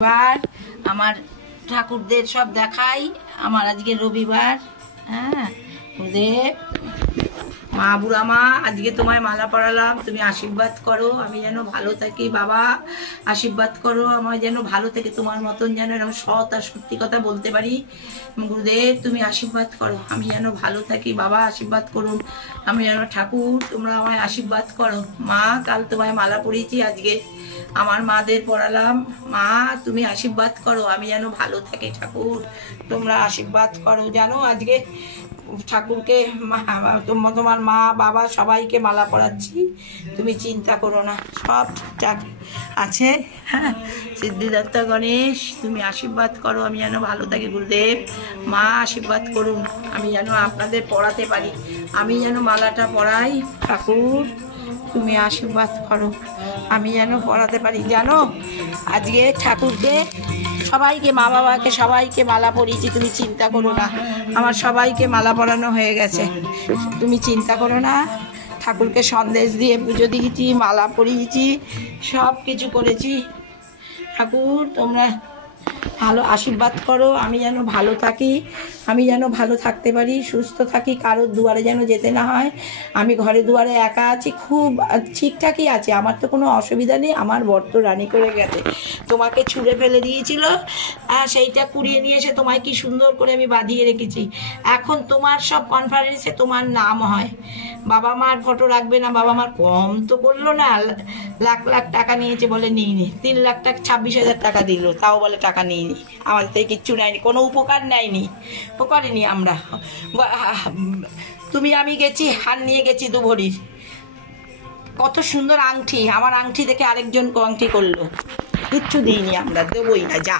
এবার আমার ঠাকুরদের সব দেখাই। আমার আজকে রবিবার। হ্যাঁ গুরুদেব, মা বুড়া মা, আজকে তোমায় মালা পরালাম, তুমি আশীর্বাদ করো আমি যেন ভালো থাকি। বাবা আশীর্বাদ করো আমার যেন ভালো থাকি, তোমার মতন যেন এরকম সৎ আর সত্যি কথা বলতে পারি। গুরুদেব তুমি আশীর্বাদ করো আমি যেন ভালো থাকি। বাবা আশীর্বাদ করুন, আমি যেন, ঠাকুর তোমরা আমায় আশীর্বাদ করো। মা কাল তোমায় মালা পরিয়েছি, আজকে আমার মাদের পড়ালাম। মা তুমি আশীর্বাদ করো আমি যেন ভালো থাকি। ঠাকুর তোমরা আশীর্বাদ করো। জানো আজকে ঠাকুরকে তোমার মা বাবা সবাইকে মালা পরাচ্ছি, তুমি চিন্তা করো না, সব ঠিকঠাক আছে। হ্যাঁ সিদ্ধিদাতা গণেশ তুমি আশীর্বাদ করো আমি যেন ভালো থাকি। গুরুদেব মা আশীর্বাদ করুন আমি যেন আপনাদের পড়াতে পারি, আমি যেন মালাটা পরাই। ঠাকুর তুমি আশীর্বাদ করো আমি যেন পড়াতে পারি। জানো আজকে ঠাকুরকে সবাইকে, মা বাবাকে সবাইকে মালা পরিয়েছি, তুমি চিন্তা করো না, আমার সবাইকে মালা পরানো হয়ে গেছে, তুমি চিন্তা করো না। ঠাকুরকে সন্দেশ দিয়ে পুজো দিয়েছি, মালা পরিয়েছি, সব কিছু করেছি। ঠাকুর তোমরা ভালো আশীর্বাদ করো আমি যেন ভালো থাকি, আমি যেন ভালো থাকতে পারি, সুস্থ থাকি, কারোর দুয়ারে যেন যেতে না হয়। আমি ঘরে দুয়ারে একা আছি, খুব ঠিকঠাকই আছে, আমার তো কোনো অসুবিধা নেই। আমার বর তো রানি করে গেছে, তোমাকে ছুঁড়ে ফেলে দিয়েছিল, সেইটা কুড়িয়ে নিয়ে এসে তোমায় কি সুন্দর করে আমি বাঁধিয়ে রেখেছি। এখন তোমার সব কনফারেন্সে তোমার নাম হয়, বাবা মার ফটো রাখবে না। বাবা মার কম তো করলো না, লাখ লাখ টাকা নিয়েছে বলে নিইনি, 3 লাখ টাকা 26,000 টাকা দিল, তাও বলে টাকা নিইনি, আমাদের থেকে কিচ্ছু নেয়নি, কোনো উপকার নেয়নি, করিনি আমরা। তুমি আমি গেছি, হার নিয়ে গেছি 2 ভরির, কত সুন্দর আংটি, আমার আংটি দেখে আরেকজন আংটি করলো, কিচ্ছু দিইনি আমরা, দেবই না। যা